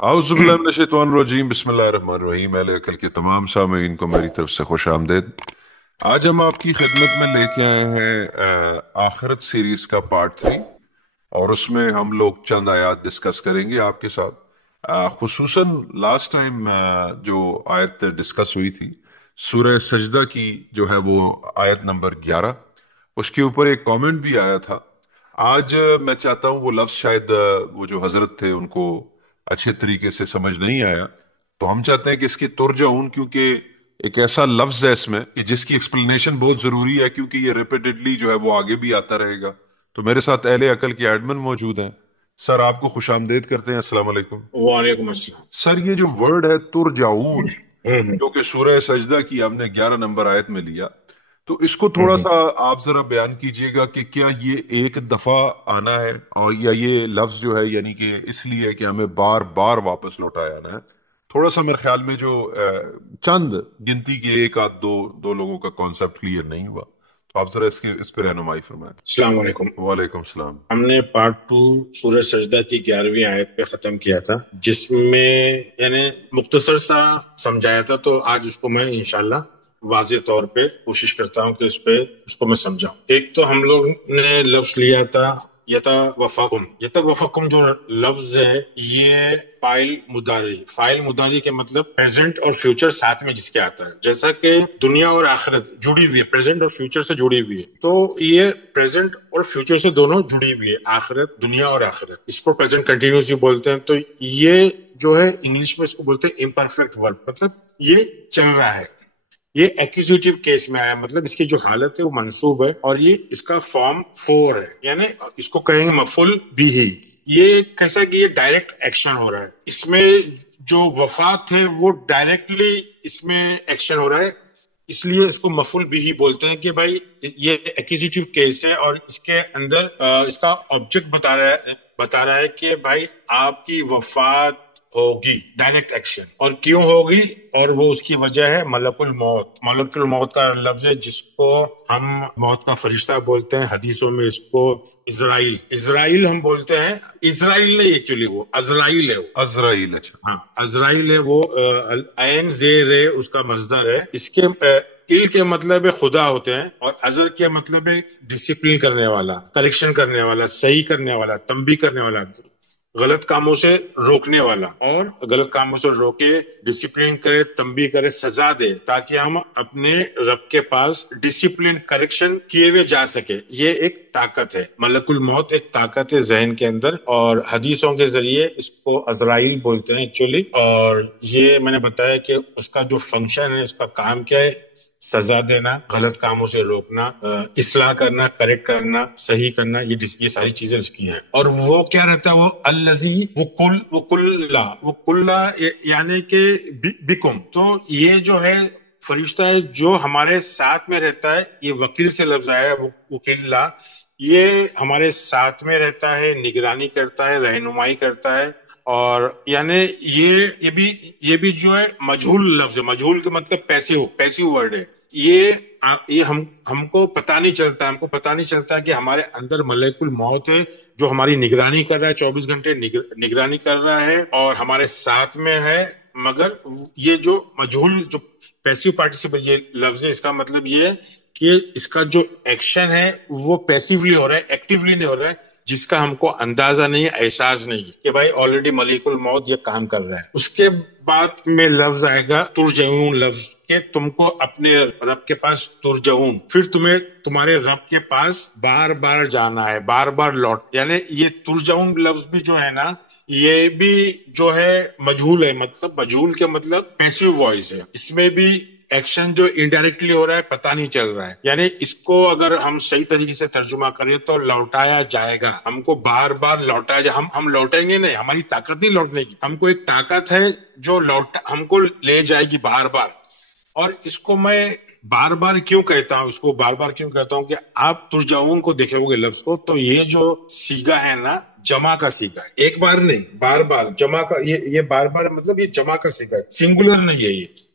आउज़ुबिल्लाहिमिनश्शैतानिर्रजीम बिस्मिल्लाहिर्रहमानिर्रहीम। अहले अकल के तमाम सामीन को मेरी तरफ से खुश आमदेद। आज हम आपकी खिदमत में लेके आए हैं आखिरत सीरीज का पार्ट 3, और उसमें हम लोग चंद आयत डिस्कस करेंगे आपके साथ। खुसूसन लास्ट टाइम जो आयत डिस्कस हुई थी सूरह सजदा की, जो है वो आयत नंबर 11, उसके ऊपर एक कमेंट भी आया था। आज मैं चाहता हूँ, वो लफ्ज़ शायद वो जो हजरत थे उनको अच्छे तरीके से समझ नहीं आया, तो हम चाहते हैं कि इसकी तुरजाऊन, क्योंकि एक ऐसा लफ्ज़ है इसमें कि जिसकी एक्सप्लेनेशन बहुत ज़रूरी है, क्योंकि ये रिपीटेडली जो है वो आगे भी आता रहेगा। तो मेरे साथ अहले अकल के एडमिन मौजूद हैं। सर, आपको खुश आमदेद करते हैं। अस्सलाम वालेकुम। वालेकुम अस्सलाम। सर, ये जो वर्ड है तुरजाऊन, हम्म जो कि सूरह सजदा की हमने 11 नंबर आयत में लिया, तो इसको थोड़ा हम्म सा आप जरा बयान कीजिएगा कि क्या ये एक दफा आना है, और या ये लफ्ज जो है यानी कि इसलिए कि हमें बार बार वापस लौटाया आना है। थोड़ा सा मेरे ख्याल में जो चंद गिनती के एक आध दो दो लोगों का कॉन्सेप्ट क्लियर नहीं हुआ, तो आप जरा इस पर रहनुमाई फरमाएं। अस्सलाम वालेकुम। वालेकुम सलाम। हमने पार्ट 2 सूरज सजदा की 11वीं आयत पे खत्म किया था, जिसमें यानी मुख्तसर सा समझाया था। तो आज उसको मैं इंशाल्लाह वाज़े तौर पे कोशिश करता हूँ कि उसको मैं समझाऊं। एक तो हम लोग ने लफ्ज लिया था यतवफ़कुम। यतवफ़कुम जो लफ्ज है, ये फाइल मुदारी के मतलब प्रेजेंट और फ्यूचर साथ में जिसके आता है। जैसा कि दुनिया और आखिरत जुड़ी हुई है, प्रेजेंट और फ्यूचर से जुड़ी हुई है, तो ये प्रेजेंट और फ्यूचर से दोनों जुड़ी हुई है, आखिरत, दुनिया और आखिरत। इसको प्रेजेंट कंटिन्यूस भी बोलते हैं। तो ये जो है इंग्लिश में इसको बोलते हैं इम्परफेक्ट वर्ब, मतलब ये चल रहा है। ये एक्यूजिटिव केस में आया, मतलब इसकी जो हालत है वो मंसूब है, और ये इसका फॉर्म 4 है, यानी इसको कहेंगे मफुल बिही। ये कैसा कि ये डायरेक्ट एक्शन हो रहा है, इसमें जो वफात है वो डायरेक्टली इसमें एक्शन हो रहा है, इसलिए इसको मफुल बिही बोलते हैं। कि भाई ये एक्यूजिटिव केस है, और इसके अंदर इसका ऑब्जेक्ट बता रहा है कि भाई आपकी वफात होगी, डायरेक्ट एक्शन। और क्यों होगी, और वो उसकी वजह है मलकुल मौत। मलकुल मौत का लफ्ज है जिसको हम मौत का फरिश्ता बोलते हैं, हदीसों में इसको इजराइल हम बोलते हैं। इजराइल नहीं, एक्चुअली वो अजराइल है। अजराइल, अच्छा। हाँ, अजराइल है वो। ऐन जेर है उसका मजदर है। इसके इल के मतलब है खुदा होते हैं, और अजर के मतलब है डिसिप्लिन करने वाला, करेक्शन करने वाला, सही करने वाला, तंबी करने वाला, गलत कामों से रोकने वाला। और गलत कामों से रोके, डिसिप्लिन करे, तंबी करे, सजा दे, ताकि हम अपने रब के पास डिसिप्लिन, करेक्शन किए हुए जा सके। ये एक ताकत है, मलकुल मौत एक ताकत है जहन के अंदर, और हदीसों के जरिए इसको अजराइल बोलते हैं एक्चुअली। और ये मैंने बताया कि उसका जो फंक्शन है, उसका काम क्या है, सजा देना, गलत कामों से रोकना, इस्लाह करना, करेक्ट करना, सही करना, ये सारी चीजें उसकी हैं। और वो क्या रहता है, वो अल्लज़ी, वो कुल्ला यानी कि बिकुम। तो ये जो है फरिश्ता है जो हमारे साथ में रहता है, ये वकील से लफ्ज आया है, वकील्ला। ये हमारे साथ में रहता है, निगरानी करता है, रहनुमाई करता है। और यानी ये भी जो है मजहूल लफ्ज है। मजहूल का मतलब पैसिव वर्ड है। ये हमको पता नहीं चलता, कि हमारे अंदर मलकुल मौत है जो हमारी निगरानी कर रहा है, 24 घंटे निगरानी कर रहा है और हमारे साथ में है। मगर ये जो मजहूल, जो पैसिव पार्टिसिपल ये लफ्ज है, इसका मतलब ये है कि इसका जो एक्शन है वो पैसिवली हो रहा है, एक्टिवली नहीं हो रहा है, जिसका हमको अंदाजा नहीं है, एहसास नहीं है कि भाई ऑलरेडी मलिकुल मौत ये काम कर रहा है। उसके बाद में लफ्ज आएगा तुरजऊन लफ्ज, कि तुमको अपने रब के पास तुरजऊन, फिर तुम्हें तुम्हारे रब के पास बार बार जाना है, बार बार लौट। यानी ये तुरजऊन लफ्ज भी जो है ना, ये भी जो है मजहूल है, मतलब मजहूल के मतलब पैसिव वॉइस है। इसमें भी एक्शन जो इनडायरेक्टली हो रहा है, पता नहीं चल रहा है। यानी इसको अगर हम सही तरीके से तर्जुमा करें तो लौटाया जाएगा, हमको बार बार लौटाया जाए। हम लौटेंगे नहीं, हमारी ताकत नहीं लौटने की। हमको एक ताकत है जो हमको ले जाएगी बार बार। और इसको मैं बार बार क्यों कहता हूँ कि आप तुरजाऊन को देखेंगे लफ्ज को, तो ये जो सीगा है ना, जमा का सीगा है, एक बार नहीं बार बार जमा का, ये बार बार मतलब ये जमा का सीगा है, सिंगुलर नहीं है,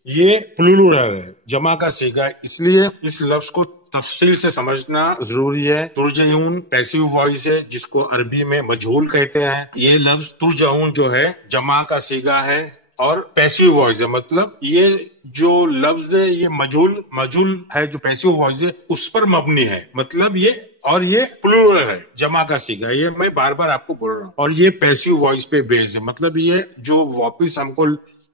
ये प्लूरल है, जमा का सीगा है। इसलिए इस लफ्ज को तफसील से समझना जरूरी है। तुरजऊन पैसिव वॉइस है जिसको अरबी में मजहूल कहते हैं। ये लफ्ज तुरजऊन जो है जमा का सीगा है और पैसिव वॉइस है, मतलब ये जो लफ्ज है ये मजहूल है, जो पैसिव वॉइस है उस पर मबनी है, मतलब ये, और ये प्लूरल है, जमा का सीगा, ये मैं बार बार आपको बोल रहा हूँ, और ये पैसिव वॉइस पे बेस्ड है, मतलब ये जो वापिस हमको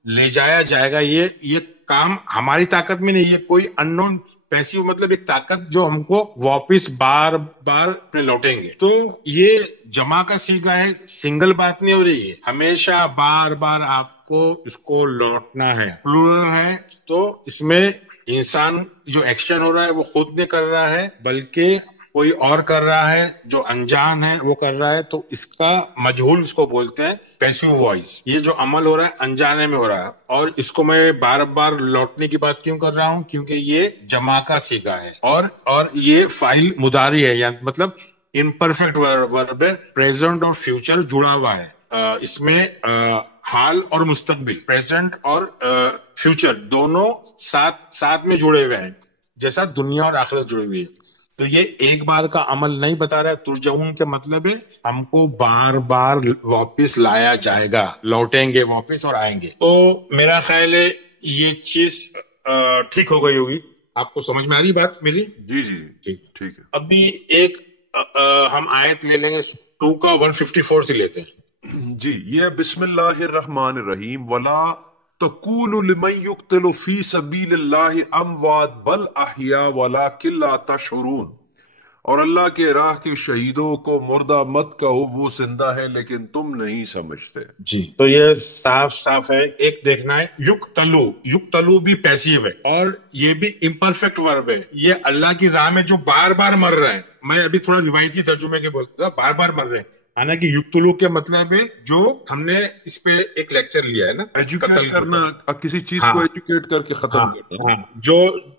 ले जाया जाएगा, ये काम हमारी ताकत में नहीं, ये कोई अननोन पैसिव, मतलब एक ताकत जो हमको वापिस बार बार लौटेंगे। तो ये जमा का सीगा है, सिंगल बात नहीं हो रही है, हमेशा बार बार आपको इसको लौटना है। प्लूरल है तो इसमें इंसान जो एक्शन हो रहा है वो खुद नहीं कर रहा है, बल्कि कोई और कर रहा है, जो अनजान है वो कर रहा है, तो इसका मजहूल इसको बोलते हैं पैसिव वॉइस। ये जो अमल हो रहा है अनजाने में हो रहा है, और इसको मैं बार बार लौटने की बात क्यों कर रहा हूँ, क्योंकि ये जमा का सीगा है, और ये फाइल मुदारी है, या मतलब इम्परफेक्ट वर्ब है, प्रेजेंट और फ्यूचर जुड़ा हुआ है। इसमें हाल और मुस्तकबिल, प्रेजेंट और फ्यूचर दोनों साथ में जुड़े हुए हैं, जैसा दुनिया और आखिरत जुड़ी हुई है। तो ये एक बार का अमल नहीं बता रहा है। तुरजऊन के मतलब है हमको बार बार वापस लाया जाएगा, लौटेंगे वापस और आएंगे। तो मेरा ख्याल है ये चीज ठीक हो गई होगी, आपको समझ में आ रही बात मेरी? जी जी ठीक है। अभी एक हम आयत ले लेंगे 2 का 154 से लेते हैं जी। ये बिस्मिल्लाहिर्रहमानिर्रहीम, वला तकूनु लिमन युक्तलु फी सबीलिल्लाहि अमवात बल अहया वलाकिन ला तशउरून, और अल्लाह के राह के शहीदों को मुर्दा मत कहो, वो जिंदा है लेकिन तुम नहीं समझते। जी, तो ये साफ है। एक देखना है युक्तलु भी पैसिव है और ये भी इम्परफेक्ट वर्ब है। ये अल्लाह की राह में जो बार बार मर रहे हैं, मैं अभी थोड़ा रिवायती तर्जुमे के बोलता था, बार बार मर रहे हैं, हालांकि युक्तलु के मतलब है जो हमने इस पे एक लेक्चर लिया है ना, एजुकेट करना, किसी चीज को एजुकेट करके खत्म करना।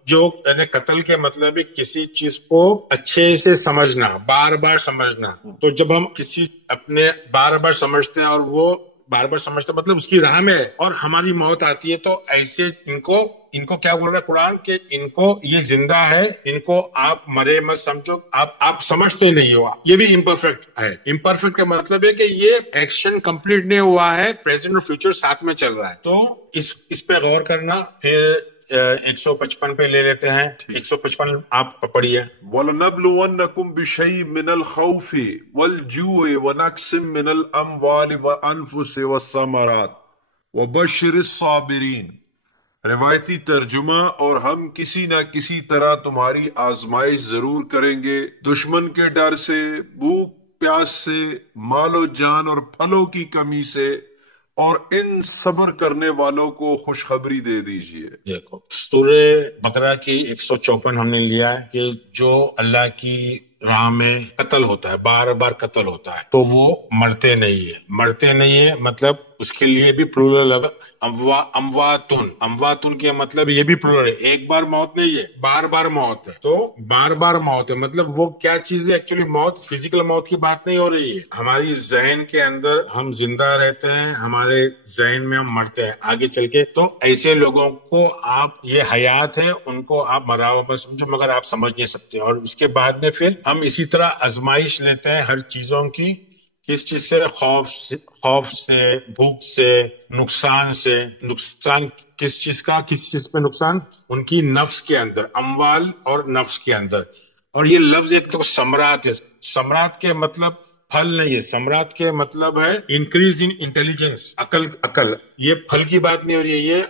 जो कत्ल के मतलब है किसी चीज को अच्छे से समझना, बार बार समझना। तो जब हम किसी अपने बार बार समझते हैं और वो बार बार समझते मतलब उसकी राह में है, और हमारी मौत आती है, तो ऐसे इनको क्या बोल रहा है कुरान के, इनको ये जिंदा है, इनको आप मरे मत समझो, आप समझते नहीं हो। ये भी इम्परफेक्ट है। इम्परफेक्ट का मतलब है कि ये एक्शन कंप्लीट नहीं हुआ है, प्रेजेंट और फ्यूचर साथ में चल रहा है। तो इस पे गौर करना। फिर 155 पे ले लेते हैं। 155 आप पढ़िए। वलनब्लुवन्नकुम बिशैइन मिनल खौफि वल जूइ व नक्सिम मिनल अमवालि व अनफुसि वस्समरात वबश्शिरिस साबिरीन। रिवायती तर्जुमा, और हम किसी न किसी तरह तुम्हारी आजमाइश जरूर करेंगे, दुश्मन के डर से, भूख प्यास से, मालो जान और फलों की कमी से, और इन सब्र करने वालों को खुशखबरी दे दीजिए। देखो, सूरे बकरा की 154 हमने लिया है कि जो अल्लाह की राह में कत्ल होता है, बार बार कत्ल होता है, तो वो मरते नहीं है, मतलब उसके लिए भी प्लूरल है, अमवातुन के मतलब ये भी प्लूरल है। एक बार मौत नहीं है, बार बार मौत है। तो बार बार मौत है मतलब वो क्या चीज है? एक्चुअली मौत फिजिकल मौत की बात नहीं हो रही है, हमारी जहन के अंदर हम जिंदा रहते हैं, हमारे जहन में हम मरते हैं आगे चल के। तो ऐसे लोगों को आप, ये हयात है, उनको आप मरा हुआ मत समझो, मगर आप समझ नहीं सकते। और उसके बाद में फिर हम इसी तरह आजमाइश लेते हैं हर चीजों की। किस चीज से? खौफ से, भूख से, नुकसान से। नुकसान किस चीज का? किस चीज पे नुकसान? उनकी नफ्स के अंदर, अमवाल और नफ्स के अंदर। और ये लफ्ज एक तो समरात है। समरात के मतलब फल नहीं है, समरात के मतलब है इंक्रीज इन इंटेलिजेंस, अकल। ये फल की बात नहीं हो रही है, ये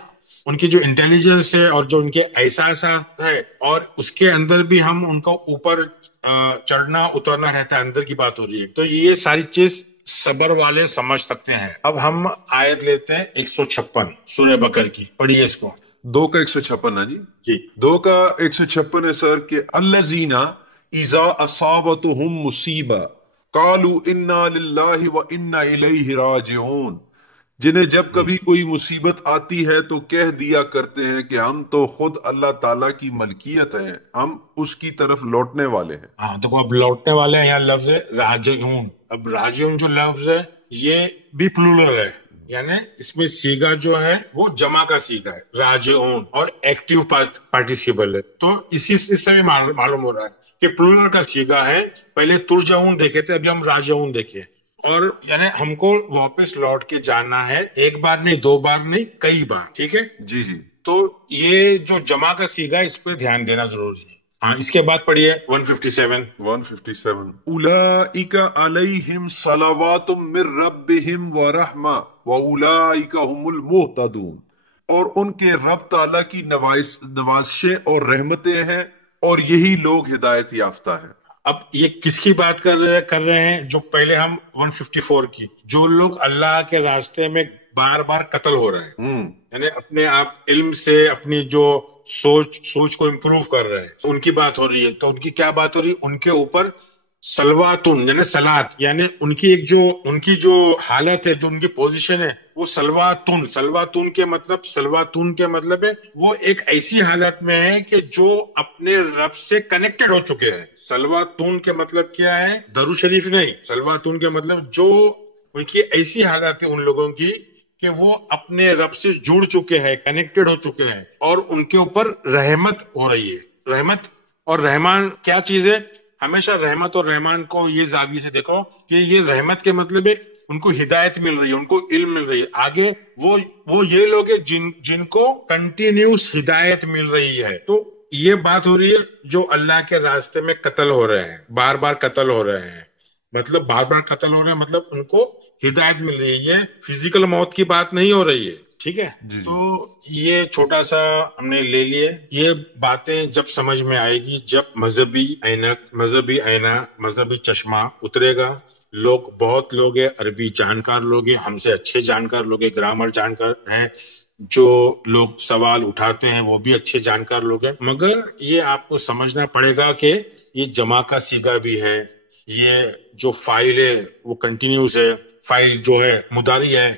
उनकी जो इंटेलिजेंस है और जो उनके एहसास है, और उसके अंदर भी हम उनको ऊपर चढ़ना उतरना रहता है, अंदर की बात हो रही है। तो ये सारी चीज सबर वाले समझ सकते हैं। अब हम आयत लेते हैं 156 सूरह बकर की, पढ़िए इसको। 2 का 156 है जी। 2 का 156 है सर के अल्लज़ीना इज़ा असाबतहुम मुसीबा कालू इन्ना लिल्लाहि व इन्ना इलैहि राजिऊन, जिन्हें जब कभी कोई मुसीबत आती है तो कह दिया करते हैं कि हम तो खुद अल्लाह ताला की मलकियत है, हम उसकी तरफ लौटने वाले हैं। हाँ, तो अब लौटने वाले हैं, यहाँ लफ्ज है राजिऊन। اب راجعون جو لفظ ہے یہ بھی پلورل ہے، یعنی اس میں سیگا جو ہے وہ جمع کا سیگا ہے راجعون، اور ایکٹیو پارٹیسیپل ہے، تو اسی سے بھی معلوم ہو رہا ہے کہ پلورل کا سیگا ہے. پہلے ترجعون دیکھے تھے، ابھی ہم راجعون دیکھے، اور یعنی ہم کو واپس لوٹ کے جانا ہے، ایک بار نہیں، دو بار نہیں، کئی بار. ٹھیک ہے جی جی. تو یہ جو جمع کا سیگا ہے اس پہ دھیان دینا ضروری ہے. ہاں اس کے بعد پڑھیے 157. 157 اولئک علیہم صلوات من ربہم ورحمہ واولئک هم المہتدون، اور ان کے رب تعالیٰ کی نوازشیں اور رحمتیں ہیں، اور یہی لوگ ہدایت یافتہ ہیں. اب یہ کس کی بات کر رہے ہیں؟ جو پہلے ہم 154 کی، جو لوگ اللہ کے راستے میں بار بار قتل ہو رہے ہیں، یعنی اپنے آپ علم سے اپنی جو سوچ کو امپروو کر رہے ہیں، ان کی بات ہو رہی ہے. تو ان کی کیا بات ہو رہی ہے؟ ان کے اوپر سلواتن یعنی سلات، یعنی ان کی جو حالت ہے، جو ان کی پوزیشن ہے وہ سلواتن کے مطلب ہے وہ ایک ایسی حالت میں ہے کہ جو اپنے رب سے کنیکٹڈ ہو چکے ہیں. سلواتن کے مطلب کیا ہے؟ درود شریف نہیں، سلواتن کے مطلب جو ان کی ایسی حالت ہے ان لوگوں کی کہ وہ اپنے رب سے جڑ چکے ہیں، کنیکٹڈ ہو چکے ہیں، اور ان کے اوپر رحمت ہو رہی ہے. رحمت اور رحمان کیا چیز ہے؟ ہمیشہ رحمت اور رحمان کو یہ زاویے سے دیکھو کہ یہ رحمت کے مطلب ہے ان کو ہدایت مل رہی ہے، ان کو علم مل رہی ہے. آگے وہ یہ لوگ ہیں جن کو کنٹینیوس ہدایت مل رہی ہے. تو یہ بات ہو رہی ہے جو اللہ کے راستے میں قتل ہو رہے ہیں، بار بار قتل ہو رہے ہیں، مطلب بار بار قتل ہو رہے ہیں، مطلب ان کو ہدایت مل رہی ہے. یہ فزیکل موت کی بات نہیں ہو رہی ہے. ٹھیک ہے، تو یہ چھوٹا سا ہم نے لے لیے. یہ باتیں جب سمجھ میں آئے گی جب مذہبی آئینہ مذہبی چشمہ اترے گا. بہت لوگ ہیں عربی جانکار لوگ ہیں، ہم سے اچھے جانکار لوگ ہیں، گرامر جانکار ہیں، جو لوگ سوال اٹھاتے ہیں وہ بھی اچھے جانکار لوگ ہیں، مگر یہ آپ کو سمجھنا پڑے گا کہ یہ جمع کا سیگا بھی ہے، یہ جو فائل ہے وہ کنٹینیوس ہے، فائل جو ہے مضارع ہے،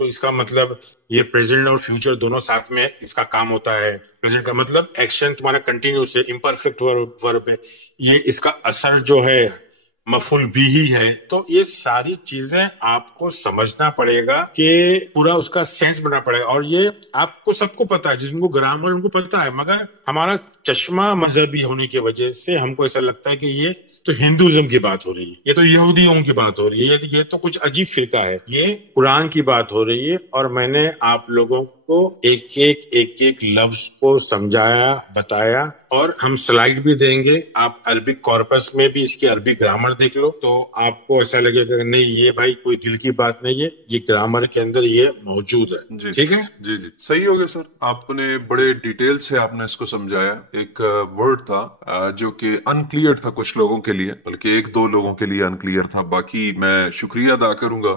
تو اس کا مطلب یہ پریزنٹ اور فیوچر دونوں ساتھ میں اس کا کام ہوتا ہے. پریزنٹ کا مطلب ایکشن تمہارا کنٹینیوس ہے، امپرفیکٹ ورب ہے، یہ اس کا اثر جو ہے مفعول بھی ہی ہے. تو یہ ساری چیزیں آپ کو سمجھنا پڑے گا کہ پورا اس کا سینس بننا پڑے گا. اور یہ آپ کو سب کو پتا ہے، جن کو گرامر ان کو پتا ہے، مگر ہمارا چشمہ مذہبی ہونے کی وجہ سے ہم کو ایسا لگتا ہے کہ یہ تو ہندوازم کی بات ہو رہی ہے، یہ تو یہودیوں کی بات ہو رہی ہے، یہ تو کچھ عجیب فرقہ ہے. یہ قرآن کی بات ہو رہی ہے، اور میں نے آپ لوگوں کو ایک لفظ کو سمجھایا، بتایا، اور ہم سلائیڈ بھی دیں گے. آپ عربک کارپس میں بھی اس کی عربی گرامر دیکھ لو تو آپ کو ایسا لگے گا کہ نہیں یہ بھائی کوئی دل کی بات نہیں ہے، یہ گرامر کے اندر یہ موجود ہے. ٹھیک ہے، جی جی صحیح ہو گیا سر. آپ نے بڑے ڈیٹیل سے آپ نے اس کو سمجھایا. ایک ورڈ تھا جو کہ ان کلیئر تھا کچھ لوگوں کے لیے، بلکہ ایک دو لوگوں کے لیے ان کلیئر تھا. باقی میں شکریہ ادا کروں گا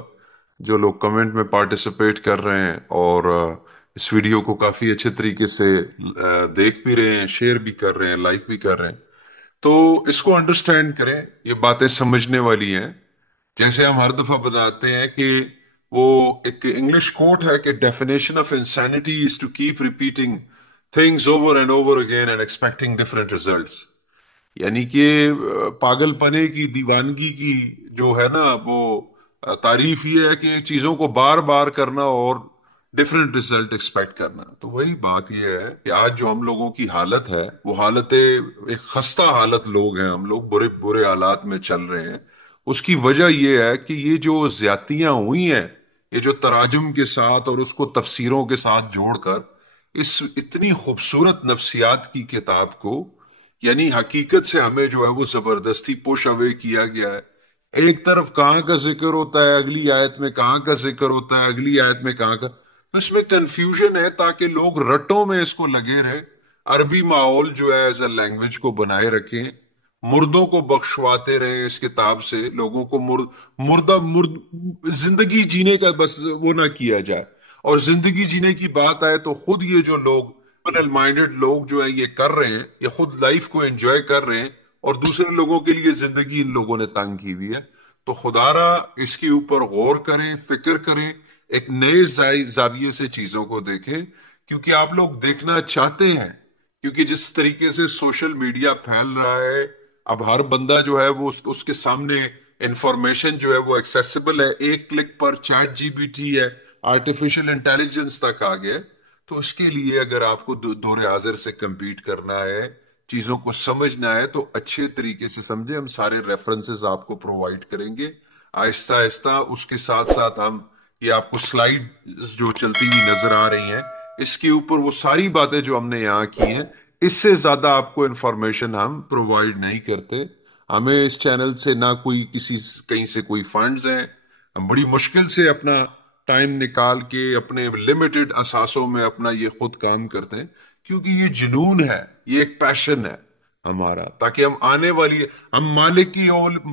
جو لوگ کمنٹ میں پارٹیسپیٹ کر رہے ہیں اور اس ویڈیو کو کافی اچھے طریقے سے دیکھ بھی رہے ہیں، شیئر بھی کر رہے ہیں، لائک بھی کر رہے ہیں. تو اس کو انڈرسٹینڈ کریں، یہ باتیں سمجھنے والی ہیں. جیسے ہم ہر دفعہ بتاتے ہیں کہ وہ ایک انگلش کوٹ ہے کہ definition of insanity is to keep repeating things over and over again and expecting different results. یعنی کہ پاگل پنے کی، دیوانگی کی جو ہے نا وہ تعریف یہ ہے کہ چیزوں کو بار بار کرنا اور ڈفرینٹ ریزلٹ ایکسپیکٹ کرنا. تو وہی بات یہ ہے کہ آج جو ہم لوگوں کی حالت ہے وہ حالت ایک خستہ حالت لوگ ہیں، ہم لوگ برے برے حالات میں چل رہے ہیں. اس کی وجہ یہ ہے کہ یہ جو زیادتیاں ہوئی ہیں، یہ جو تراجم کے ساتھ اور اس کو تفسیروں کے ساتھ جوڑ کر اس اتنی خوبصورت نفسیات کی کتاب کو، یعنی حقیقت سے ہمیں جو ہے وہ زبردستی پش اوے کیا گیا ہے. ایک طرف کہاں کا ذکر ہوتا ہے، اگلی آیت میں کہاں کا ذکر ہوتا ہے، اگلی آیت میں کہاں کا. اس میں کنفیوژن ہے تاکہ لوگ رٹوں میں اس کو لگے رہے. عربی ماحول جو ہے ایز اے لینگویج کو بنائے رکھیں، مردوں کو بخشواتے رہے اس کتاب سے، لوگوں کو زندگی جینے کا بس وہ نہ کیا جائے. اور زندگی جینے کی بات آئے تو خود یہ جو لوگ مائنڈڈ لوگ جو ہیں یہ کر رہے ہیں، یہ خود لائف کو انجوائے کر رہے ہیں، اور دوسرے لوگوں کے لیے زندگی ان لوگوں نے تنگ کی ہوئی ہے. تو خدا را اس کے اوپر غور کریں، فکر کریں، ایک نئے زاویے سے چیزوں کو دیکھیں، کیونکہ آپ لوگ دیکھنا چاہتے ہیں. کیونکہ جس طریقے سے سوشل میڈیا پھیل رہا ہے، اب ہر بندہ جو ہے وہ اس کے سامنے انفارمیشن جو ہے وہ ایکسیسیبل ہے، ایک کلک پر چیٹ جی بی ٹی ہے، آرٹیفیشل انٹیلیجنس تک آ گیا. تو اس کے لیے اگر آپ کو دور حاضر سے کمپیٹ کرنا ہے، چیزوں کو سمجھنا ہے، تو اچھے طریقے سے سمجھیں. ہم سارے ریفرنسز آپ کو پرووائڈ کریں گے آہستہ آہستہ. اس کے ساتھ ساتھ ہم یہ آپ کو سلائیڈ جو چلتی ہوئی نظر آ رہی ہیں، اس کے اوپر وہ ساری باتیں جو ہم نے یہاں کی ہیں، اس سے زیادہ آپ کو انفارمیشن ہم پرووائڈ نہیں کرتے. ہمیں اس چینل سے نہ کوئی کہیں سے کوئی فنڈز ہیں. ہم بڑی مشکل سے اپنا ٹائم نکال کے اپنے لمیٹڈ اثاثوں میں اپنا یہ خود کام کرتے ہیں، کیونکہ یہ جنون ہے، یہ ایک پیشن ہے ہمارا، تاکہ ہم آنے والی ہم مالک کی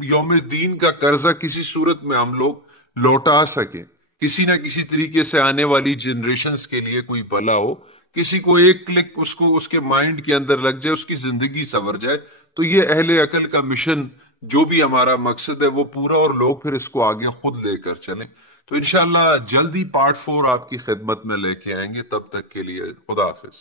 یوم دین کا قرضہ کسی صورت میں ہم لوگ لوٹا سکیں، کسی نہ کسی طریقے سے آنے والی جنریشنز کے لیے کوئی بھلا ہو. کسی کو ایک کلک اس کو اس کے مائنڈ کے اندر لگ جائے، اس کی زندگی سنور جائے. تو یہ اہل عقل کا مشن جو بھی ہمارا مقصد ہے وہ پورا، اور لوگ پھر اس کو آگے خود لے کر چلیں. تو انشاءاللہ جلدی پارٹ 4 آپ کی خدمت میں لے کے آئیں گے. تب تک کے لیے خدا حافظ.